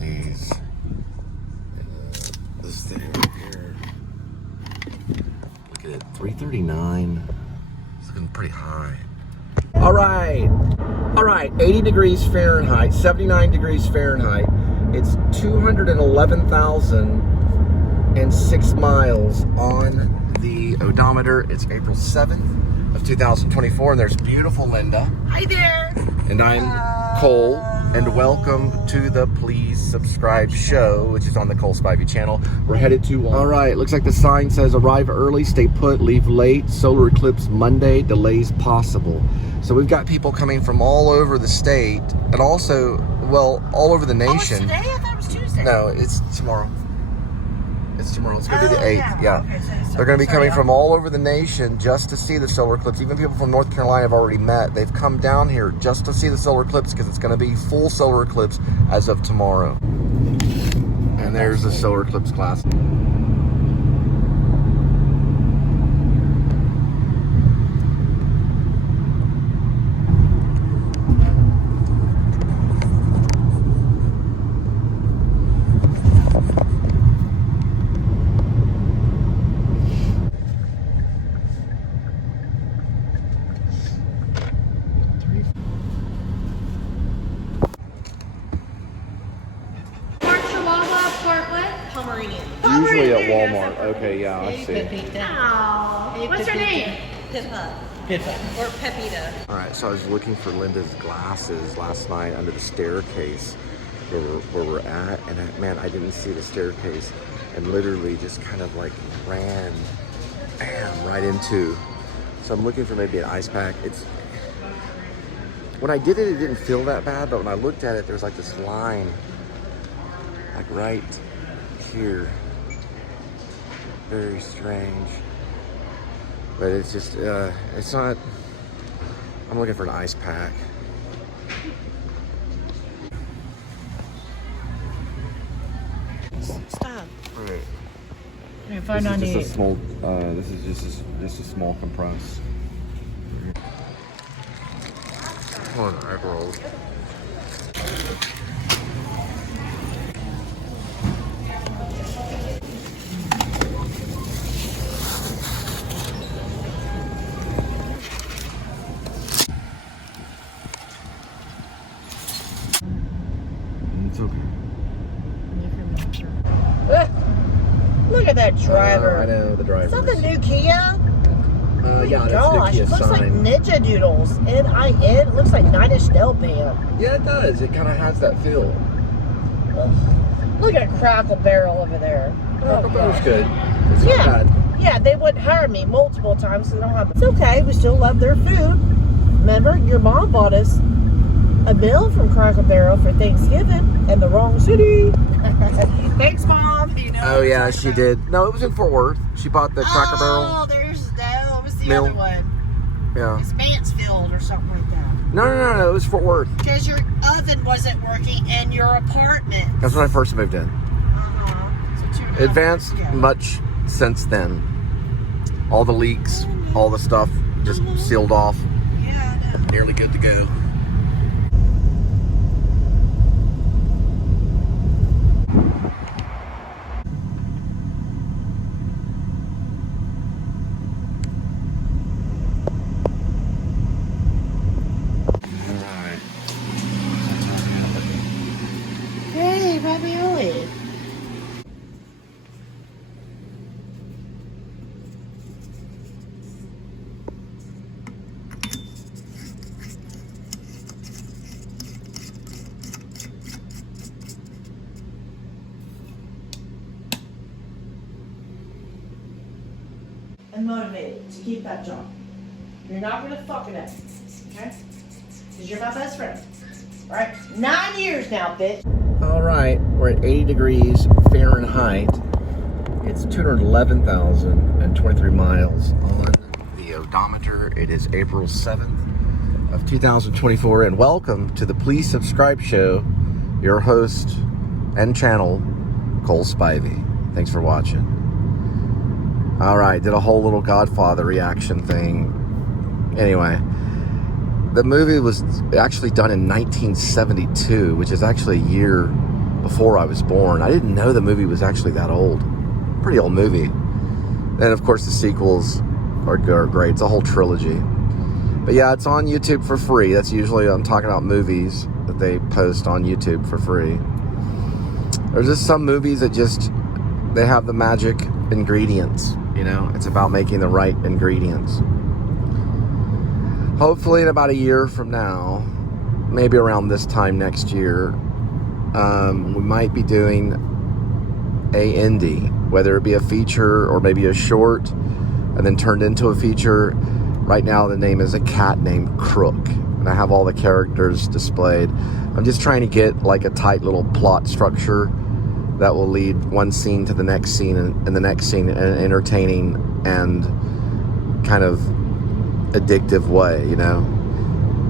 these. This thing right here. Look at it, 339. It's looking pretty high. All right, 80 degrees Fahrenheit, 79 degrees Fahrenheit. It's 211,006 miles on the odometer. It's April 7th of 2024, and there's beautiful Linda. Hi there. And I'm Cole, and welcome to the Please Subscribe show, which is on the Cole Spivey channel. We're headed to, all right, looks like the sign says arrive early, stay put, leave late, solar eclipse Monday, delays possible. So we've got people coming from all over the state, and also, well, all over the nation. Oh, it's today? I thought it was Tuesday. No, it's tomorrow. It's tomorrow. It's going to be the 8th. Yeah. Okay, so They're going to be coming from all over the nation just to see the solar eclipse. Even people from North Carolina have already met. They've come down here just to see the solar eclipse because it's going to be full solar eclipse as of tomorrow. And there's the solar eclipse class. Usually at Walmart. Okay, yeah, I see. Aww. What's her name? Pippa. Or Pepita. All right, so I was looking for Linda's glasses last night under the staircase where we're at, and man, I didn't see the staircase, and literally just kind of like ran, bam, right into. So I'm looking for maybe an ice pack. When I did it, it didn't feel that bad, but when I looked at it, there was like this line, like right here. Very strange. But it's just, it's not, I'm looking for an ice pack. Stop. Right. This is just a small, this is just a small compress. Hold on, egg rolls. It's okay. Look at that driver. I know, the driver. Is that the new Kia? Yeah, that's Gosh, the Kia it looks like sign. Ninja Doodles. N-I-N. It looks like Nine Inch Nail Band. Yeah, it does. It kind of has that feel. Ugh. Look at Crackle Barrel over there. Crackle Barrel's good. It's not bad. Yeah, they wouldn't hire me multiple times, so they don't have. It's okay. We still love their food. Remember, your mom bought us a meal from Crackle Barrel for Thanksgiving in the wrong city. Thanks, Mom. You know Oh yeah, she did. No, it was in Fort Worth. She bought the Cracker Barrel. Oh, there's no. It was the Meal. other one. Yeah. It's Mansfield or something like that. No, it was Fort Worth. Because your oven wasn't working in your apartment. That's when I first moved in. So 2.5 Advanced years ago. much since then. All the leaks, all the stuff just sealed off. Yeah, I know. Nearly good to go. Hey, ravioli. And motivated to keep that job. You're not gonna fuck it up, okay? Because you're my best friend. All right, 9 years now, bitch. All right, we're at 80 degrees Fahrenheit. It's 211,023 miles on the odometer. It is April 7th of 2024, and welcome to the Please Subscribe show. Your host and channel, Cole Spivey. Thanks for watching. All right, did a whole little Godfather reaction thing. Anyway, the movie was actually done in 1972, which is actually a year before I was born. I didn't know the movie was actually that old. Pretty old movie. And of course the sequels are great. It's a whole trilogy. But yeah, it's on YouTube for free. That's usually, I'm talking about movies that they post on YouTube for free. There's just some movies that just, they have the magic ingredients, you know? It's about making the right ingredients. Hopefully in about a year from now, maybe around this time next year, we might be doing a indie, whether it be a feature or maybe a short, and then turned into a feature. Right now the name is A Cat Named Crook, and I have all the characters displayed. I'm just trying to get like a tight little plot structure that will lead one scene to the next scene and the next scene in an entertaining and kind of addictive way, you know?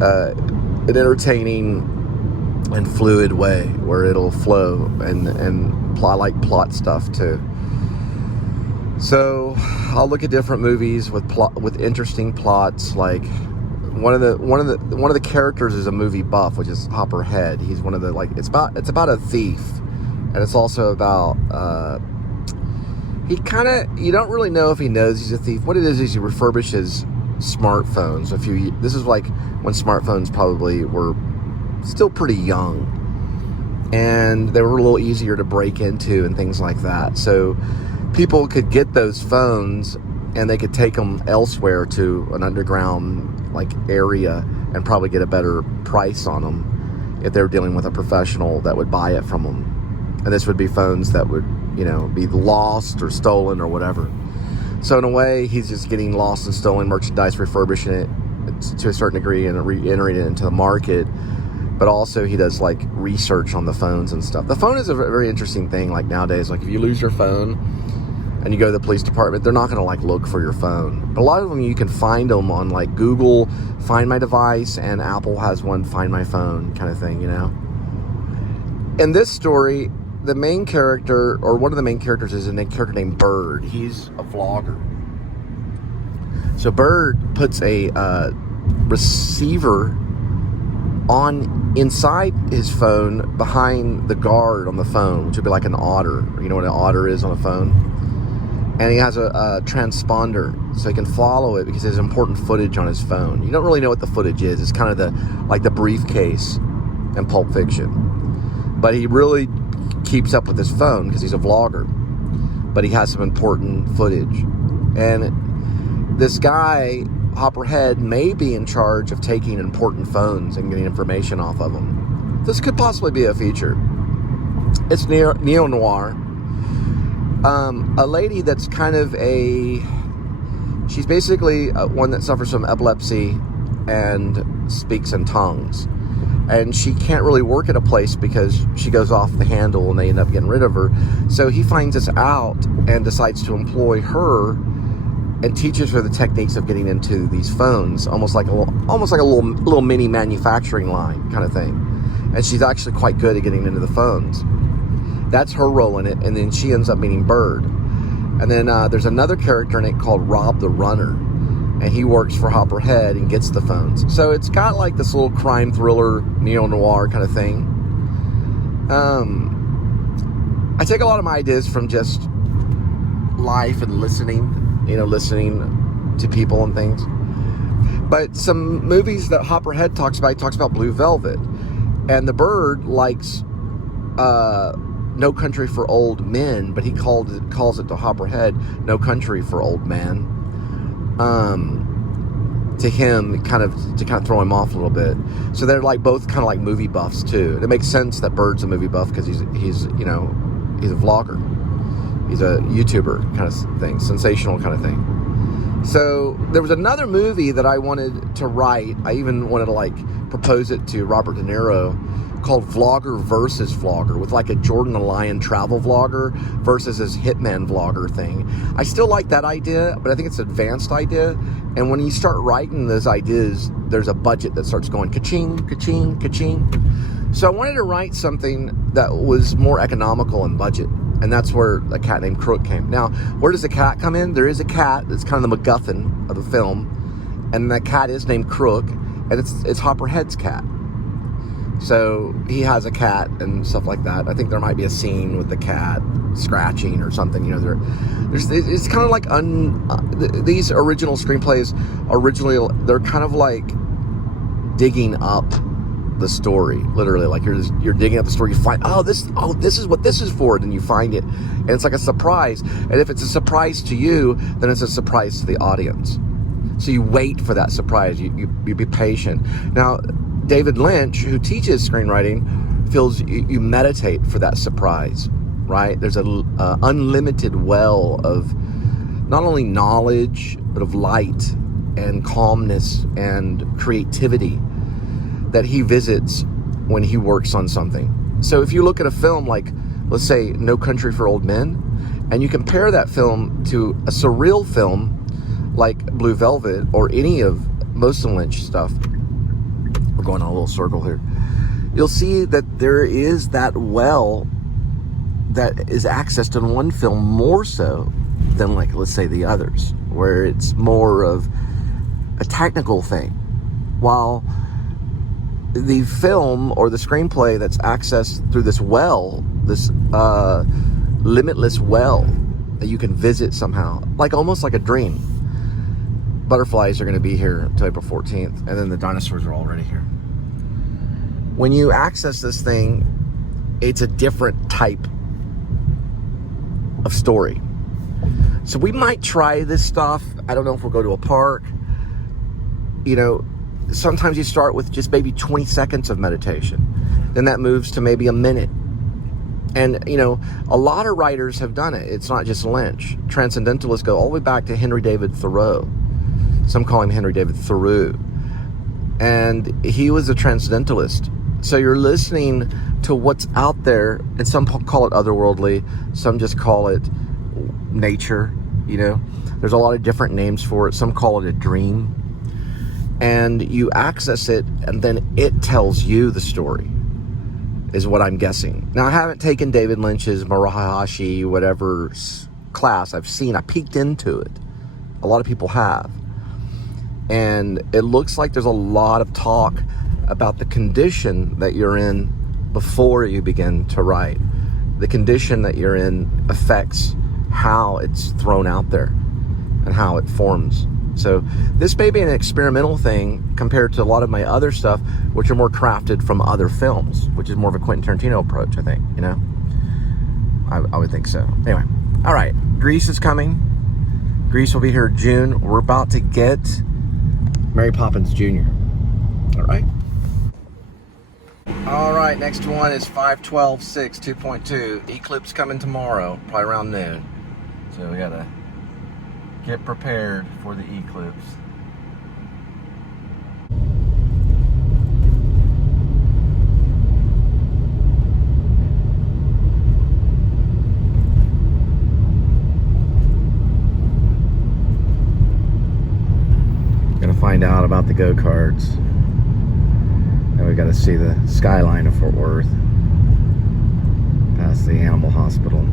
An entertaining and fluid way where it'll flow, and I like plot stuff too. So I'll look at different movies with interesting plots. Like one of the characters is a movie buff, which is Hopper Head. He's one of the, like, it's about a thief, and it's also about he kind of, you don't really know if he knows he's a thief. What it is he refurbishes smartphones. This is like when smartphones probably were still pretty young, and they were a little easier to break into and things like that. So people could get those phones and they could take them elsewhere to an underground like area and probably get a better price on them if they were dealing with a professional that would buy it from them. And this would be phones that would, you know, be lost or stolen or whatever. So in a way, he's just getting lost and stolen merchandise, refurbishing it to a certain degree and re-entering it into the market. But also he does like research on the phones and stuff. The phone is a very interesting thing. Like nowadays, like if you lose your phone and you go to the police department, they're not going to like look for your phone. But a lot of them, you can find them on like Google, Find My Device, and Apple has one, Find My Phone kind of thing, you know? In this story, the main character, or one of the main characters, is a character named Bird. He's a vlogger. So Bird puts a receiver on inside his phone behind the guard on the phone, which would be like an otter. You know what an otter is on a phone? And he has a transponder, so he can follow it because there's important footage on his phone. You don't really know what the footage is. It's kind of the briefcase in Pulp Fiction. But he really keeps up with his phone because he's a vlogger. But he has some important footage. And this guy, Hopperhead, may be in charge of taking important phones and getting information off of them. This could possibly be a feature. It's neo-noir. A lady that's kind of she's basically one that suffers from epilepsy and speaks in tongues. And she can't really work at a place because she goes off the handle and they end up getting rid of her. So he finds this out and decides to employ her and teaches her the techniques of getting into these phones, almost like a little mini manufacturing line kind of thing. And she's actually quite good at getting into the phones. That's her role in it, and then she ends up meeting Bird. And then there's another character in it called Rob the Runner, and he works for Hopperhead and gets the phones. So it's got like this little crime thriller, neo-noir kind of thing. I take a lot of my ideas from just life and listening to people and things. But some movies that Hopperhead talks about, he talks about Blue Velvet. And the Bird likes No Country for Old Men, but he calls it to Hopperhead No Country for Old Men. To him, kind of throw him off a little bit. So they're like both kind of like movie buffs too. And it makes sense that Bird's a movie buff because he's a vlogger. He's a YouTuber kind of thing, sensational kind of thing. So there was another movie that I wanted to write. I even wanted to like propose it to Robert De Niro, called Vlogger versus Vlogger, with like a Jordan the Lion travel vlogger versus his hitman vlogger thing. I still like that idea, but I think it's an advanced idea. And when you start writing those ideas, there's a budget that starts going ka-ching, ka-ching, ka-ching. So I wanted to write something that was more economical in budget. And that's where A Cat Named Crook came. Now, where does the cat come in? There is a cat that's kind of the MacGuffin of the film. And that cat is named Crook. And it's Hopperhead's cat. So he has a cat and stuff like that. I think there might be a scene with the cat scratching or something. You know, it's kind of like these original screenplays. Originally, they're kind of like digging up the story, literally. Like you're digging up the story. You find this is what this is for, and then you find it, and it's like a surprise. And if it's a surprise to you, then it's a surprise to the audience. So you wait for that surprise. You be patient. Now, David Lynch, who teaches screenwriting, feels you meditate for that surprise, right? There's an unlimited well of not only knowledge, but of light and calmness and creativity that he visits when he works on something. So if you look at a film like, let's say, No Country for Old Men, and you compare that film to a surreal film like Blue Velvet or any of most of Lynch stuff, we're going on a little circle here, you'll see that there is that well that is accessed in one film more so than, like, let's say, the others, where it's more of a technical thing, while the film or the screenplay that's accessed through this well, this limitless well that you can visit somehow, like almost like a dream. Butterflies are going to be here until April 14th, and then the dinosaurs are already here. When you access this thing, it's a different type of story. So we might try this stuff. I don't know if we'll go to a park. You know, sometimes you start with just maybe 20 seconds of meditation. Then that moves to maybe a minute. And, you know, a lot of writers have done it. It's not just Lynch. Transcendentalists go all the way back to Henry David Thoreau. Some call him Henry David Thoreau. And he was a transcendentalist. So you're listening to what's out there, and some call it otherworldly, some just call it nature, you know. There's a lot of different names for it. Some call it a dream. And you access it, and then it tells you the story, is what I'm guessing. Now, I haven't taken David Lynch's Marahashi, whatever class. I peeked into it. A lot of people have. And it looks like there's a lot of talk about the condition that you're in before you begin to write. The condition that you're in affects how it's thrown out there and how it forms. So this may be an experimental thing compared to a lot of my other stuff, which are more crafted from other films, which is more of a Quentin Tarantino approach, I think, you know? I would think so. Anyway, all right, Grease is coming. Grease will be here June. We're about to get Mary Poppins Jr. All right, next one is 5/12/6 2.2. Eclipse coming tomorrow, probably around noon. So we gotta get prepared for the eclipse. Gonna find out about the go-karts. Now we gotta see the skyline of Fort Worth, past the animal hospital.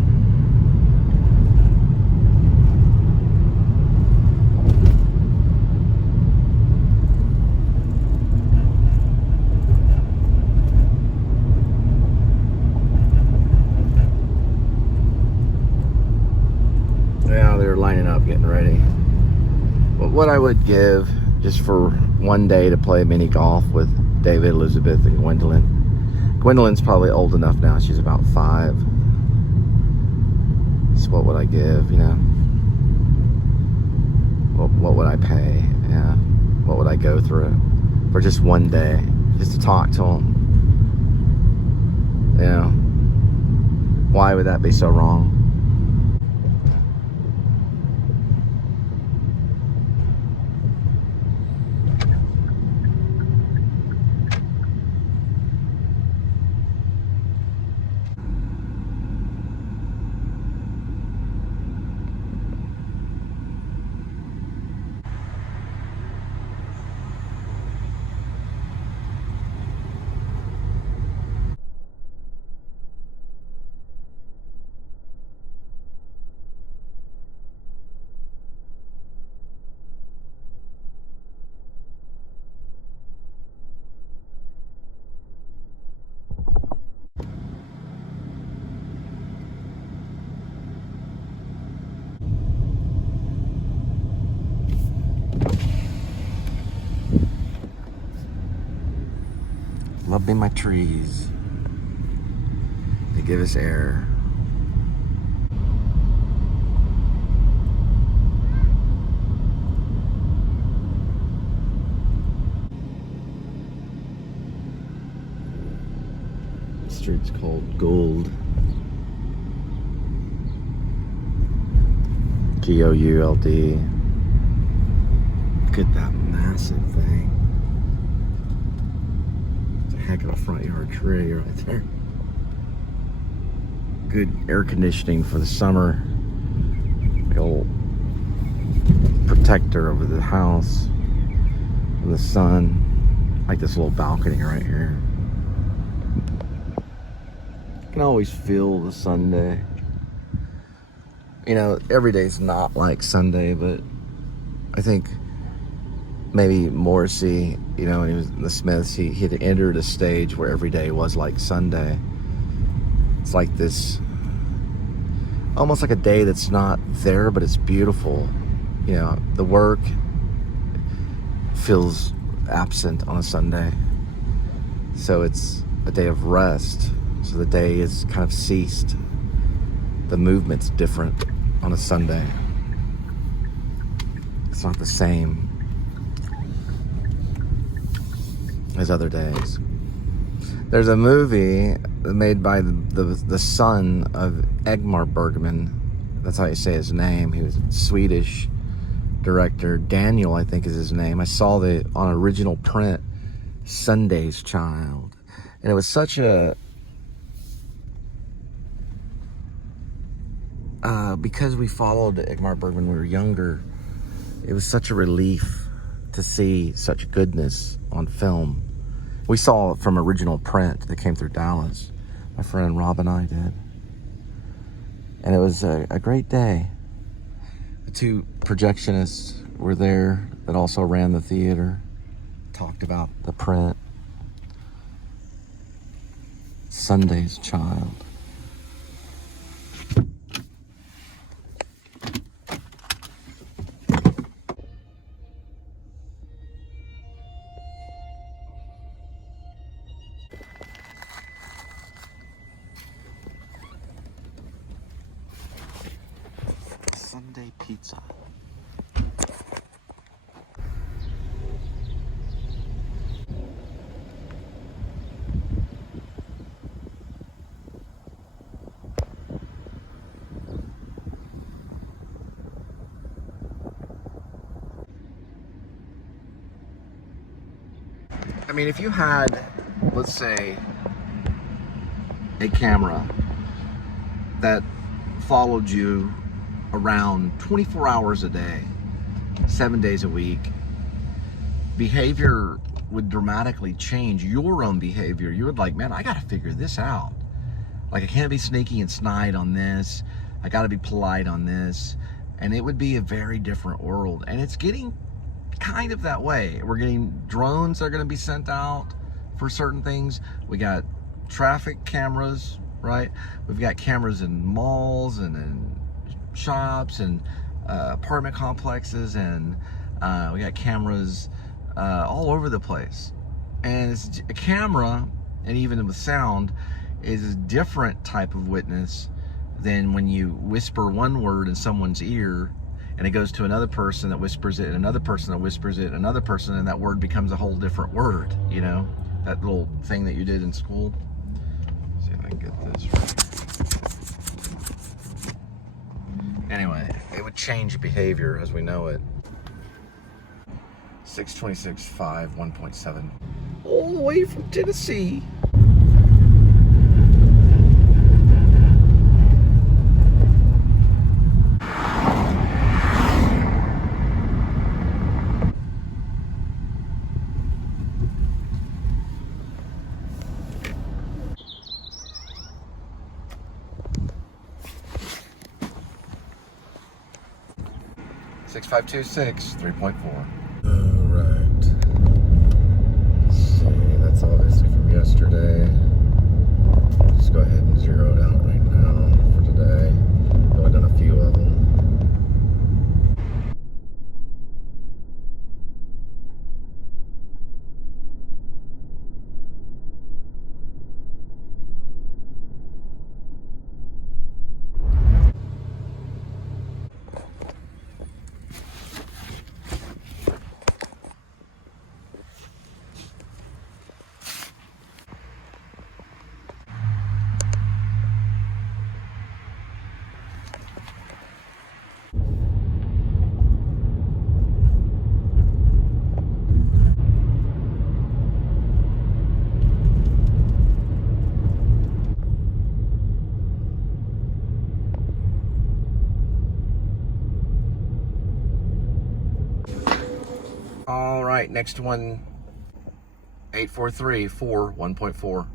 Yeah, they're lining up, getting ready. But what I would give just for one day to play mini golf with David, Elizabeth, and Gwendolyn. Gwendolyn's probably old enough now. She's about 5. So what would I give, you know? What would I pay? Yeah. What would I go through for just one day? Just to talk to him. You know? Why would that be so wrong? be my trees. They give us air. The street's called Gould. G-O-U-L-D. Look at that massive thing. It's a heck of a front yard tree right there. Good air conditioning for the summer. Big old protector over the house from the sun. Like this little balcony right here. You can always feel the Sunday. You know, every day's not like Sunday, but I think maybe Morrissey, you know, when he was in the Smiths, he had entered a stage where every day was like Sunday. It's like this, almost like a day that's not there, but it's beautiful. You know, the work feels absent on a Sunday. So it's a day of rest. So the day is kind of ceased. The movement's different on a Sunday. It's not the same as other days. There's a movie made by the son of Ingmar Bergman. That's how you say his name. He was a Swedish director. Daniel, I think, is his name. I saw it on original print, Sunday's Child. And it was such a... because we followed Ingmar Bergman when we were younger, it was such a relief to see such goodness on film. We saw it from original print that came through Dallas. My friend Rob and I did. And it was a great day. The two projectionists were there that also ran the theater, talked about the print. Sunday's Child. Sunday pizza. I mean, if you had, let's say, a camera that followed you around 24 hours a day, 7 days a week, behavior would dramatically change. Your own behavior. You would like, man, I gotta figure this out. Like, I can't be sneaky and snide on this. I gotta be polite on this. And it would be a very different world. And it's getting kind of that way. We're getting drones that are gonna be sent out for certain things. We got traffic cameras, right? We've got cameras in malls and in shops and apartment complexes, and we got cameras all over the place. And it's a camera, and even with sound, is a different type of witness than when you whisper one word in someone's ear and it goes to another person that whispers it, and another person that whispers it, another person, and that word becomes a whole different word, you know? That little thing that you did in school. Let's see if I can get this right. Anyway, it would change behavior as we know it. 626.5, 1.7. All the way from Tennessee. Six 526 3.4. Alright. Let's see, that's obviously from yesterday. Just go ahead and zero it out right now for today. I've only done a few of them. All right, next one, 843 4 1.4.